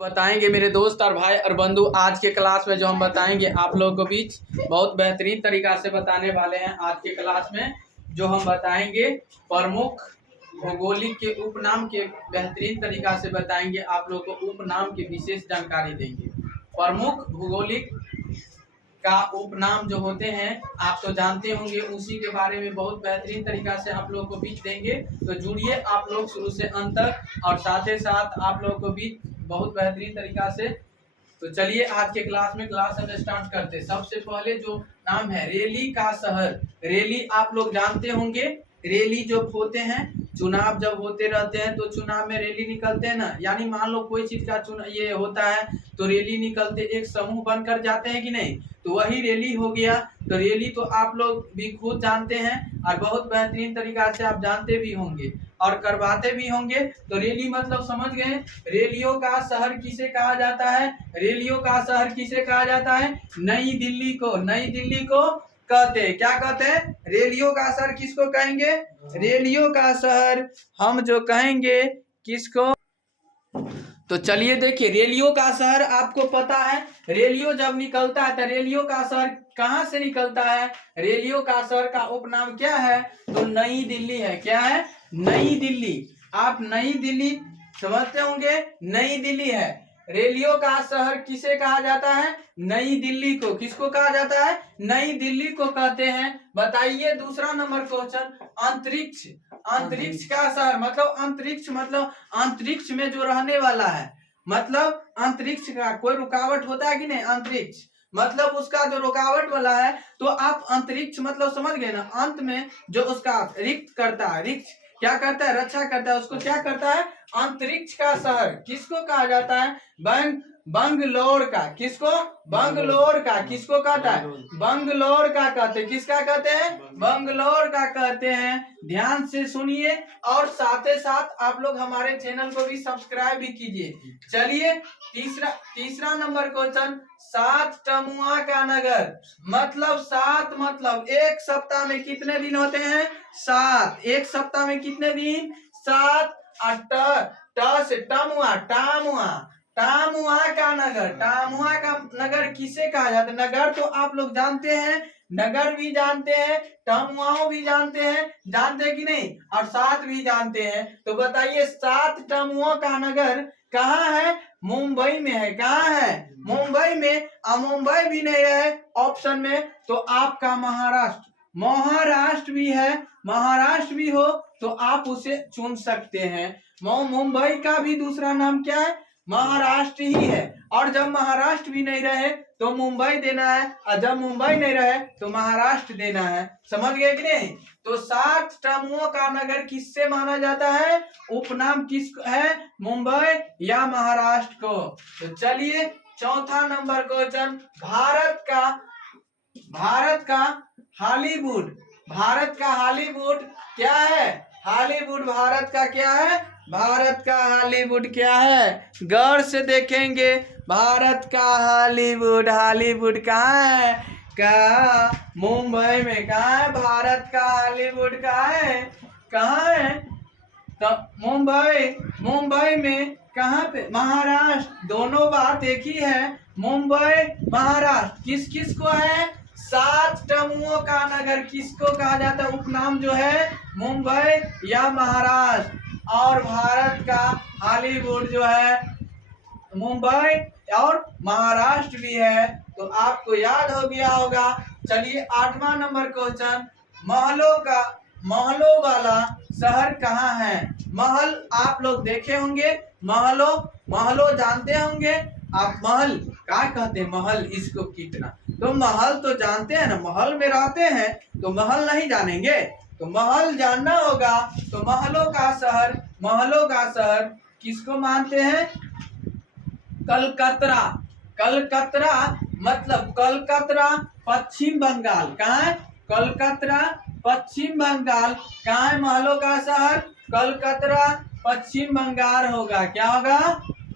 बताएंगे मेरे दोस्त और भाई और बंधु। आज के क्लास में जो हम बताएंगे आप लोगों को बीच बहुत बेहतरीन तरीका से बताने वाले हैं। आज के क्लास में जो हम बताएंगे प्रमुख भौगोलिक के उपनाम के बेहतरीन तरीका से बताएंगे। आप लोगों को उपनाम की विशेष जानकारी देंगे। प्रमुख भौगोलिक का उपनाम जो होते हैं आप तो जानते होंगे, उसी के बारे में बहुत बेहतरीन तरीका से आप लोगों को बीच देंगे। तो जुड़िए आप लोग शुरू से अंत तक, और साथ ही साथ आप लोगों को बीच बहुत बेहतरीन तरीका से। तो चलिए आज के क्लास में क्लास हम स्टार्ट करते हैं। सबसे पहले जो नाम है रेली का शहर। रेली आप लोग जानते होंगे, रेली जो होते हैं, चुनाव जब होते रहते हैं तो चुनाव में रैली निकलते हैं ना, यानी मान लो कोई चीज का चुनाव ये होता है तो रैली निकलते, एक समूह बनकर जाते हैं कि नहीं, तो वही रैली हो गया। तो रैली तो आप लोग भी खुद जानते हैं और बहुत बेहतरीन तरीका से आप जानते भी होंगे और करवाते भी होंगे। तो रैली मतलब समझ गए। रैलियों का शहर किसे कहा जाता है? रैलियों का शहर किसे कहा जाता है? नई दिल्ली को। नई दिल्ली को कहते हैं, क्या कहते हैं? रैलियों का शहर किसको कहेंगे? रैलियों का शहर हम जो कहेंगे किसको? तो चलिए देखिए, रैलियों का शहर आपको पता है, रैलियों जब निकलता है तो रैलियों का शहर कहाँ से निकलता है? रैलियों का शहर का उपनाम क्या है? तो नई दिल्ली है। क्या है? नई दिल्ली। आप नई दिल्ली समझते होंगे, नई दिल्ली है। रैलियों का शहर किसे कहा जाता है? नई दिल्ली को। किसको कहा जाता है? नई दिल्ली को कहते हैं। बताइए दूसरा नंबर क्वेश्चन, अंतरिक्ष। अंतरिक्ष का शहर मतलब अंतरिक्ष मतलब अंतरिक्ष में जो रहने वाला है, मतलब अंतरिक्ष का कोई रुकावट होता है कि नहीं? अंतरिक्ष मतलब उसका जो रुकावट वाला है, तो आप अंतरिक्ष मतलब समझ गए ना, अंत में जो उसका रिक्त करता है, रिक्त क्या करता है? रक्षा करता है, उसको क्या करता है? अंतरिक्ष का शहर किसको कहा जाता है? बंगलोर का। किसको? बंगलोर का। किसको कहता है? बंगलोर का कहते हैं। किसका कहते हैं? बंगलोर का कहते हैं। ध्यान से सुनिए और साथ ही साथ आप लोग हमारे चैनल को भी सब्सक्राइब भी कीजिए। चलिए तीसरा नंबर क्वेश्चन, सात टमुआ का नगर। मतलब सात मतलब एक सप्ताह में कितने दिन होते हैं? सात। एक सप्ताह में कितने दिन? सात। टमुआ, टामुआ, टामुआ का नगर। टामुआ का नगर किसे कहा जाता है? नगर तो आप लोग जानते हैं, नगर भी जानते हैं, टमुआओ भी जानते हैं, जानते हैं कि नहीं? और सात भी जानते हैं। तो बताइए सात टमुओं का नगर कहाँ है? मुंबई में है। कहाँ है? मुंबई में। मुंबई भी नहीं है ऑप्शन में तो आपका महाराष्ट्र। महाराष्ट्र भी है, महाराष्ट्र भी हो तो आप उसे चुन सकते हैं। मुंबई का भी दूसरा नाम क्या है? महाराष्ट्र ही है। और जब महाराष्ट्र भी नहीं रहे तो मुंबई देना है, और जब मुंबई नहीं रहे तो महाराष्ट्र देना है। समझ गए कि नहीं? तो सात टमुओं का नगर किससे माना जाता है? उपनाम किस है? मुंबई या महाराष्ट्र को। तो चलिए चौथा नंबर क्वेश्चन, भारत का हॉलीवुड। भारत का हॉलीवुड क्या है? हॉलीवुड भारत का क्या है? भारत का हॉलीवुड क्या है? गौर से देखेंगे, भारत का हॉलीवुड। हॉलीवुड कहाँ है? का मुंबई में। कहाँ है? भारत का हॉलीवुड कहाँ है? कहाँ है? तो मुंबई में। कहाँ पे? महाराष्ट्र। दोनों बात एक ही है, मुंबई महाराष्ट्र। किस किस को है? सात टमुओं का नगर किसको कहा जाता है? उपनाम जो है मुंबई या महाराष्ट्र। और भारत का हॉलीवुड जो है मुंबई और महाराष्ट्र भी है। तो आपको याद हो गया होगा। चलिए आठवां नंबर क्वेश्चन, महलों वाला शहर कहाँ है? महल आप लोग देखे होंगे, महलों जानते होंगे आप। महल क्या कहते हैं? महल, इसको कितना, तो महल तो जानते हैं ना, महल में रहते हैं तो महल नहीं जानेंगे? तो महल जानना होगा। तो महलों का शहर किसको मानते हैं? कलकत्ता। कलकत्ता मतलब कलकत्ता पश्चिम बंगाल। कहाँ है? कलकत्ता पश्चिम बंगाल। कहाँ है महलों का शहर? कलकत्ता पश्चिम बंगाल होगा। क्या होगा?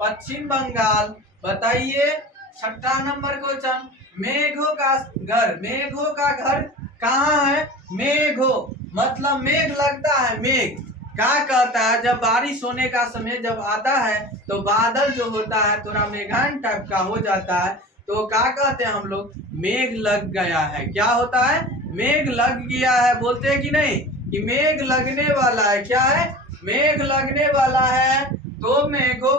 पश्चिम बंगाल। बताइए छठा नंबर क्वेश्चन, मेघों का घर। मेघों का घर कहाँ है? मेघो मतलब मेघ लगता है, मेघ क्या कहता है, जब बारिश होने का समय जब आता है तो बादल जो होता है थोड़ा मेघान टाइप का हो जाता है, तो क्या कहते हैं हम लोग, मेघ लग गया है। क्या होता है, मेघ लग गया है। बोलते हैं कि नहीं कि मेघ लगने वाला है। क्या है, मेघ लगने वाला है। तो मेघों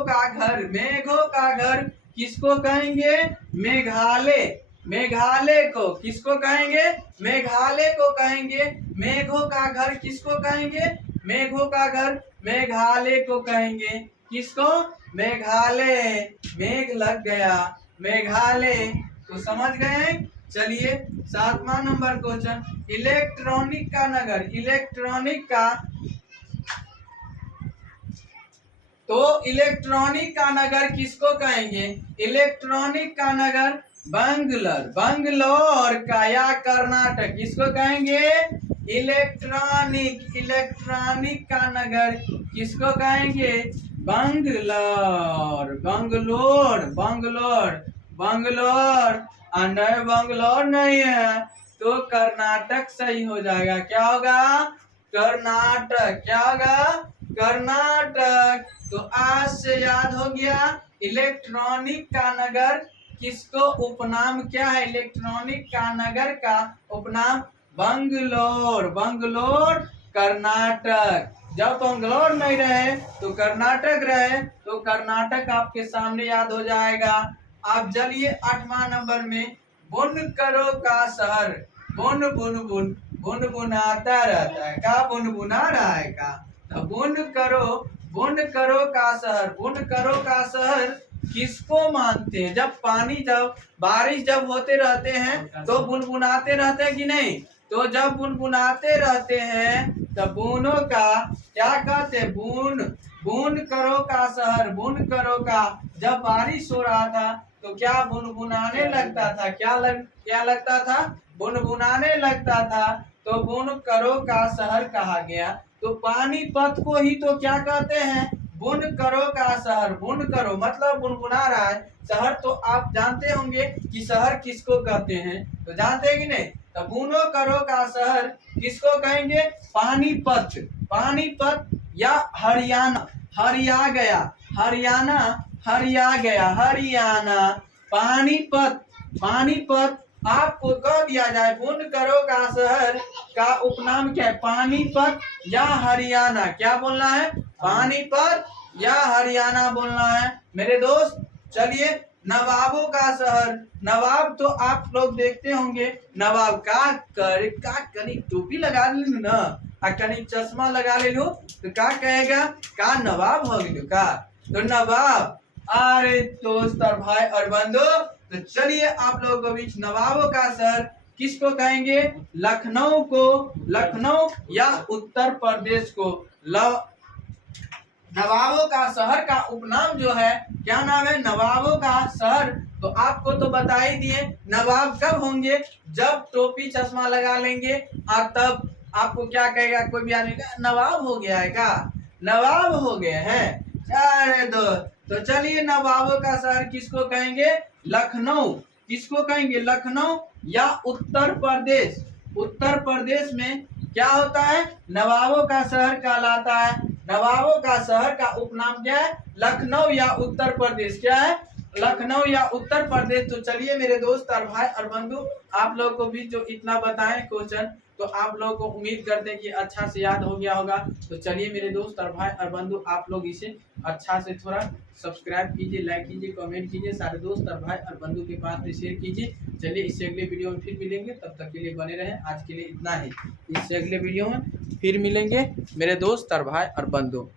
का घर किसको कहेंगे, मेघालय। मेघालय को किसको कहेंगे, मेघालय को कहेंगे। मेघों का घर किसको कहेंगे, मेघों का घर मेघालय को कहेंगे। किसको, मेघालय। मेघ लग गया, मेघालय। तो समझ गए। चलिए 7वां नंबर क्वेश्चन, इलेक्ट्रॉनिक का नगर। इलेक्ट्रॉनिक का, तो इलेक्ट्रॉनिक का नगर किसको कहेंगे, इलेक्ट्रॉनिक का नगर बंगलोर। बंगलोर का या कर्नाटक किसको कहेंगे, इलेक्ट्रॉनिक। इलेक्ट्रॉनिक का नगर किसको कहेंगे, बंगलोर। बंगलोर बंगलोर बंगलोर। नहीं, बंगलोर नहीं है तो कर्नाटक सही हो जाएगा। क्या होगा, कर्नाटक। क्या होगा, कर्नाटक। तो आज से याद हो गया, इलेक्ट्रॉनिक का नगर किसको उपनाम क्या है, इलेक्ट्रॉनिक का नगर का उपनाम बंगलोर। बंगलोर कर्नाटक। जब बंगलोर नहीं रहे तो कर्नाटक रहे, तो कर्नाटक आपके सामने याद हो जाएगा। आप चलिए 8वां नंबर में, बुन करो का शहर। बुन बुन बुन बुन बुनाता रहता है। का बुन बुना रहा है का, तो बुन करो का शहर। बुन करो का शहर किसको मानते हैं, जब पानी जब बारिश जब होते रहते हैं तो बुनबुनाते रहते हैं कि नहीं। तो जब बुनबुनाते रहते हैं तब बूनों का क्या कहते हैं, बून। बून करो का शहर, बून करो का। जब बारिश हो रहा था तो क्या बुनबुनाने लगता था, क्या लगता था, बुनबुनाने लगता था। तो बुन करो का शहर कहा गया। तो पानीपत को ही तो क्या कहते हैं, बुन करो का शहर। बुन करो मतलब बुनबुना रहा है। शहर तो आप जानते होंगे कि शहर किसको कहते हैं, तो जानते हैं कि नहीं। तो बुनो करो का शहर किसको कहेंगे, पानीपत। पानीपत या हरियाणा। हरिया गया, हरियाणा। हरिया गया, हरियाणा। पानीपत। पानीपत आपको कह दिया जाए, बुन करो का शहर का उपनाम क्या है, पानीपत या हरियाणा। क्या बोलना है, पानीपत या हरियाणा बोलना है मेरे दोस्त। चलिए नवाबों का शहर। नवाब तो आप लोग देखते होंगे, नवाब का कनी टोपी लगा ली ना, कनी चश्मा लगा ले लो तो क्या कहेगा, का नवाब हो गए का, तो नवाब। अरे दोस्त और भाई और बंधु, तो चलिए आप लोगों के बीच नवाबों का शहर किसको कहेंगे, लखनऊ को। लखनऊ या उत्तर प्रदेश को। नवाबों का शहर का उपनाम जो है, क्या नाम है, नवाबों का शहर। तो आपको तो बता ही दिए, नवाब कब होंगे, जब टोपी चश्मा लगा लेंगे और तब आपको क्या कहेगा, कोई भी आदमी का नवाब हो गया है का, नवाब हो गए हैं। अरे तो चलिए नवाबों का शहर किसको कहेंगे, लखनऊ। किसको कहेंगे, लखनऊ या उत्तर प्रदेश। उत्तर प्रदेश में क्या होता है, नवाबों का शहर कहलाता है। नवाबों का शहर का उपनाम क्या है, लखनऊ या उत्तर प्रदेश। क्या है, लखनऊ या उत्तर प्रदेश। तो चलिए मेरे दोस्त और भाई और बंधु, आप लोगों को भी जो इतना बताएं क्वेश्चन, तो आप लोगों को उम्मीद करते हैं कि अच्छा से याद हो गया होगा। तो चलिए मेरे दोस्त और भाई और बंधु, आप लोग इसे अच्छा से थोड़ा सब्सक्राइब कीजिए, लाइक कीजिए, कमेंट कीजिए, सारे दोस्त और भाई और बंधु के पास में शेयर कीजिए। चलिए इससे अगले वीडियो में फिर मिलेंगे, तब तक के लिए बने रहें। आज के लिए इतना ही, इससे अगले वीडियो में फिर मिलेंगे मेरे दोस्त और भाई और बंधु।